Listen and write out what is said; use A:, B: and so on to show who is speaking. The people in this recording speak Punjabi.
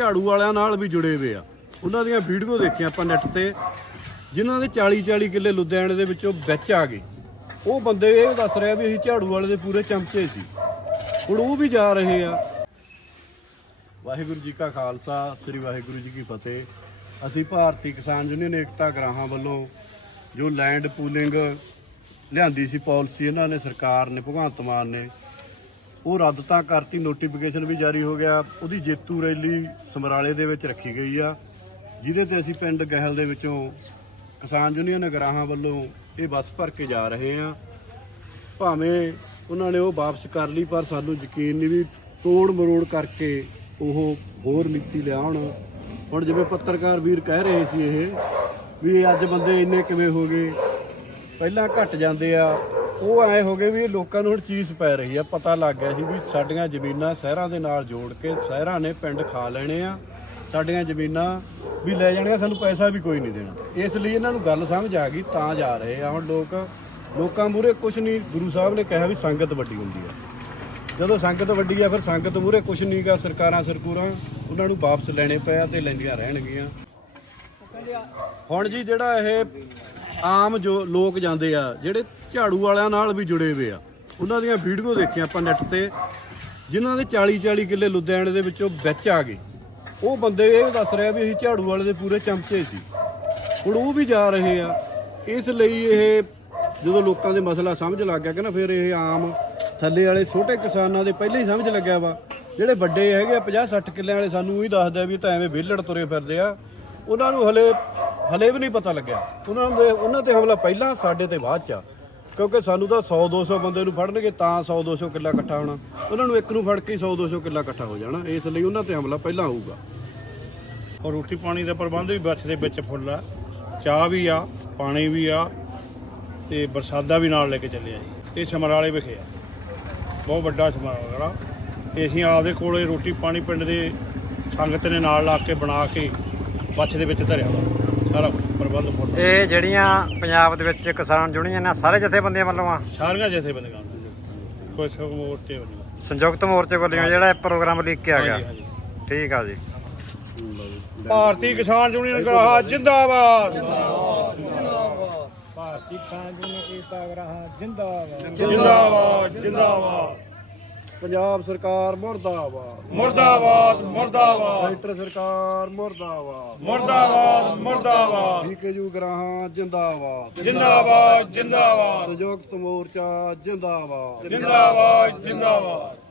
A: ਝਾੜੂ ਵਾਲਿਆਂ ਨਾਲ ਵੀ ਜੁੜੇ ਹੋਏ ਆ। ਉਹਨਾਂ ਦੀਆਂ ਵੀਡੀਓ ਦੇਖੀਆਂ ਆਪਾਂ ਨੈੱਟ ਤੇ। ਜਿਨ੍ਹਾਂ ਦੇ 40 40 ਕਿੱਲੇ ਲੁਧਿਆਣੇ ਦੇ ਵਿੱਚੋਂ ਵਿੱਚ ਆ ਗਏ। ਉਹ ਬੰਦੇ ਇਹ ਦੱਸ ਰਿਹਾ ਵੀ ਅਸੀਂ ਝਾੜੂ ਵਾਲੇ ਦੇ ਪੂਰੇ ਚਮਚੇ ਸੀ। ਹੁਣ ਉਹ ਵੀ ਜਾ ਰਹੇ ਆ। ਵਾਹਿਗੁਰੂ ਜੀ ਕਾ ਖਾਲਸਾ, ਸ੍ਰੀ ਵਾਹਿਗੁਰੂ ਜੀ ਕੀ ਫਤਿਹ। ਅਸੀਂ ਭਾਰਤੀ ਕਿਸਾਨ ਯੂਨੀਅਨ ਏਕਤਾ ਗ੍ਰਾਹਾਂ ਵੱਲੋਂ ਜੋ ਲੈਂਡ ਪੂਲਿੰਗ ਲਿਆਂਦੀ ਸੀ, ਪਾਲਿਸੀ ਇਹਨਾਂ ਨੇ, ਸਰਕਾਰ ਨੇ, ਭਗਵੰਤ ਮਾਨ ਨੇ ਉਹ ਰੱਦ ਤਾਂ ਕਰਤੀ ਨੋਟੀਫਿਕੇਸ਼ਨ ਵੀ ਜਾਰੀ ਹੋ ਗਿਆ। ਉਹਦੀ ਜੇਤੂ ਰੈਲੀ ਸਮਰਾਲੇ ਦੇ ਵਿੱਚ ਰੱਖੀ ਗਈ ਆ। ਜਿਹਦੇ ਤੇ ਅਸੀਂ ਪਿੰਡ ਗਹਿਲ ਦੇ ਵਿੱਚੋਂ ਕਿਸਾਨ ਯੂਨੀਅਨ ਗਰਾਹਾਂ ਵੱਲੋਂ ਇਹ ਬੱਸ ਭਰ ਕੇ ਜਾ ਰਹੇ ਆ। ਭਾਵੇਂ ਉਹਨਾਂ ਨੇ ਉਹ ਵਾਪਸ ਕਰ ਲਈ, ਪਰ ਸਾਨੂੰ ਯਕੀਨ ਨਹੀਂ ਵੀ ਤੋੜ ਮਰੋੜ ਕਰਕੇ ਉਹ ਹੋਰ ਨੀਤੀ ਲਿਆਉਣ। ਹੁਣ ਜਿਵੇਂ ਪੱਤਰਕਾਰ ਵੀਰ ਕਹਿ ਰਹੇ ਸੀ ਇਹ, ਵੀ ਅੱਜ ਬੰਦੇ ਇੰਨੇ ਕਿਵੇਂ ਹੋ ਗਏ? ਪਹਿਲਾਂ ਘਟ ਜਾਂਦੇ ਆ ਉਹ ਐ ਹੋ ਗਏ ਵੀ ਲੋਕਾਂ ਨੂੰ ਹੁਣ ਚੀਜ਼ ਪੈ ਰਹੀ ਆ, ਪਤਾ ਲੱਗ ਗਿਆ ਸੀ ਵੀ ਸਾਡੀਆਂ ਜ਼ਮੀਨਾਂ ਸ਼ਹਿਰਾਂ ਦੇ ਨਾਲ ਜੋੜ ਕੇ ਸ਼ਹਿਰਾਂ ਨੇ ਪਿੰਡ ਖਾ ਲੈਣੇ ਆ, ਸਾਡੀਆਂ ਜ਼ਮੀਨਾਂ ਵੀ ਲੈ ਜਾਣੀਆਂ, ਸਾਨੂੰ ਪੈਸਾ ਵੀ ਕੋਈ ਨਹੀਂ ਦੇਣਾ। ਇਸ ਲਈ ਇਹਨਾਂ ਨੂੰ ਗੱਲ ਸਮਝ ਆ ਗਈ, ਤਾਂ ਜਾ ਰਹੇ ਆ। ਹੁਣ ਲੋਕ, ਲੋਕਾਂ ਮੂਰੇ ਕੁਝ ਨਹੀਂ, ਗੁਰੂ ਸਾਹਿਬ ਨੇ ਕਿਹਾ ਵੀ ਸੰਗਤ ਵੱਡੀ ਹੁੰਦੀ ਆ। ਜਦੋਂ ਸੰਗਤ ਵੱਡੀ ਆ, ਫਿਰ ਸੰਗਤ ਮੂਰੇ ਕੁਝ ਨਹੀਂਗਾ ਸਰਕਾਰਾਂ ਸਰਕੂਰਾਂ, ਉਹਨਾਂ ਨੂੰ ਵਾਪਸ ਲੈਣੇ ਪਿਆ ਤੇ ਲੈਂਦੀਆਂ ਰਹਿਣਗੀਆਂ। ਹੁਣ ਜੀ ਜਿਹੜਾ ਇਹ ਆਮ ਜੋ ਲੋਕ ਜਾਂਦੇ ਆ, ਜਿਹੜੇ ਝਾੜੂ ਵਾਲਿਆਂ ਨਾਲ ਵੀ ਜੁੜੇ ਹੋਏ ਆ, ਉਹਨਾਂ ਦੀਆਂ ਵੀਡੀਓ ਦੇਖੀਆਂ ਆਪਾਂ ਨੈੱਟ ਤੇ, ਜਿਨ੍ਹਾਂ ਦੇ 40 40 ਕਿੱਲੇ ਲੁਧਿਆਣੇ ਦੇ ਵਿੱਚੋਂ ਵਿੱਚ ਆ ਗਏ। ਉਹ ਬੰਦੇ ਇਹ ਦੱਸ ਰਿਹਾ ਵੀ ਅਸੀਂ ਝਾੜੂ ਵਾਲੇ ਦੇ ਪੂਰੇ ਚਮਚੇ ਸੀ। ਹੁਣ ਉਹ ਵੀ ਜਾ ਰਹੇ ਆ। ਇਸ ਲਈ ਇਹ ਜਦੋਂ ਲੋਕਾਂ ਦੇ ਮਸਲਾ ਸਮਝ ਲੱਗ ਗਿਆ ਕਿ ਨਾ, ਫਿਰ ਇਹ ਆਮ ਥੱਲੇ ਵਾਲੇ ਛੋਟੇ ਕਿਸਾਨਾਂ ਦੇ ਪਹਿਲਾਂ ਹੀ ਸਮਝ ਲੱਗਿਆ ਵਾ। ਜਿਹੜੇ ਵੱਡੇ ਹੈਗੇ ਆ 50 60 ਕਿੱਲਿਆਂ ਵਾਲੇ ਸਾਨੂੰ ਉਹੀ ਦੱਸਦਾ ਵੀ ਤਾਂ ਐਵੇਂ ਵਿਹਲੜ ਤੁਰੇ ਫਿਰਦੇ ਆ। ਉਹਨਾਂ ਨੂੰ ਹਲੇ ਹਲੇ ਵੀ ਨਹੀਂ ਪਤਾ ਲੱਗਿਆ। ਉਹਨਾਂ ਦੇ- ਉਹਨਾਂ ਤੇ ਹਮਲਾ ਪਹਿਲਾਂ ਸਾਡੇ ਤੇ ਬਾਅਦ ਚ ਆ। ਕਿਉਂਕਿ ਸਾਨੂੰ ਤਾਂ 100 200 ਬੰਦੇ ਨੂੰ ਫੜਨਗੇ, ਤਾਂ 100 200 ਕਿੱਲਾ ਇਕੱਠਾ ਹੋਣਾ। ਉਹਨਾਂ ਨੂੰ ਇੱਕ ਨੂੰ ਫੜ ਕੇ 100 200 ਕਿੱਲਾ ਇਕੱਠਾ ਹੋ ਜਾਣਾ। ਇਸ ਲਈ ਉਹਨਾਂ ਤੇ ਹਮਲਾ ਪਹਿਲਾਂ ਹੋਊਗਾ।
B: ਔਰ ਰੋਟੀ ਪਾਣੀ ਦਾ ਪ੍ਰਬੰਧ ਵੀ ਬੱਸ ਦੇ ਵਿੱਚ ਫੁੱਲ ਆ। ਚਾਹ ਵੀ ਆ, ਪਾਣੀ ਵੀ ਆ, ਤੇ ਬਰਸਾਦਾ ਵੀ ਨਾਲ ਲੈ ਕੇ ਚੱਲੇ ਆ ਜੀ। ਇਹ ਸਮਰਾਲੇ ਵਿਖੇ ਆ। ਬਹੁਤ ਵੱਡਾ ਸਮਰਾਲਾ। ਤੇ ਅਸੀਂ ਆਪਦੇ ਕੋਲੇ ਰੋਟੀ ਪਾਣੀ ਪਿੰਡ ਦੇ ਸੰਗਤ ਨੇ ਨਾਲ ਲਾ ਕੇ ਬਣਾ ਕੇ ਬੱਸ ਦੇ ਵਿੱਚ ਧਰਿਆ ਵਾ। ਸਾਰਾ ਪ੍ਰਬੰਧ ਫੁੱਲ
C: ਇਹ ਜਿਹੜੀਆਂ ਪੰਜਾਬ ਦੇ ਵਿੱਚ ਕਿਸਾਨ ਯੂਨੀਅਨ ਆ ਸਾਰੇ ਜਥੇਬੰਦੀਆਂ ਵੱਲੋਂ ਆ?
B: ਸਾਰੀਆਂ ਜਥੇਬੰਦੀਆਂ ਕੋਈ ਸਭ ਮੋਰਚੇ ਵੱਲੋਂ
C: ਸੰਯੁਕਤ ਮੋਰਚੇ ਵੱਲੋਂ ਜਿਹੜਾ ਇਹ ਪ੍ਰੋਗਰਾਮ ਲੀਕ ਕੇ ਆ ਗਿਆ। ਠੀਕ ਆ ਜੀ।
B: ਭਾਰਤੀ ਕਿਸਾਨ ਯੂਨੀਅਨ ਗਰਾਹਾ ਜਿੰਦਾਬਾਦ। ਭਾਰਤੀ ਕਿਸਾਨ ਯੂਨੀਅਨ ਏਕਤਾ ਗਰਾਹਾ ਜਿੰਦਾਬਾਦ। ਜਿੰਦਾਬਾਦ ਜਿੰਦਾਬਾਦ।
A: ਪੰਜਾਬ ਸਰਕਾਰ ਮੁਰਦਾਬਾਦ।
B: ਮੁਰਦਾਬਾਦ ਮੁਰਦਾਬਾਦ।
A: ਸੈਂਟਰ ਸਰਕਾਰ ਮੁਰਦਾਬਾਦ।
B: ਮੁਰਦਾਬਾਦ ਮੁਰਦਾਬਾਦ।
A: ਵੀਕੇਯੂ ਗਰਾਹਾਂ ਜਿੰਦਾਬਾਦ।
B: ਜਿੰਦਾਬਾਦ ਜਿੰਦਾਬਾਦ।
A: ਸੰਯੁਕਤ ਮੋਰਚਾ ਜਿੰਦਾਬਾਦ।
B: ਜਿੰਦਾਬਾਦ ਜਿੰਦਾਬਾਦ।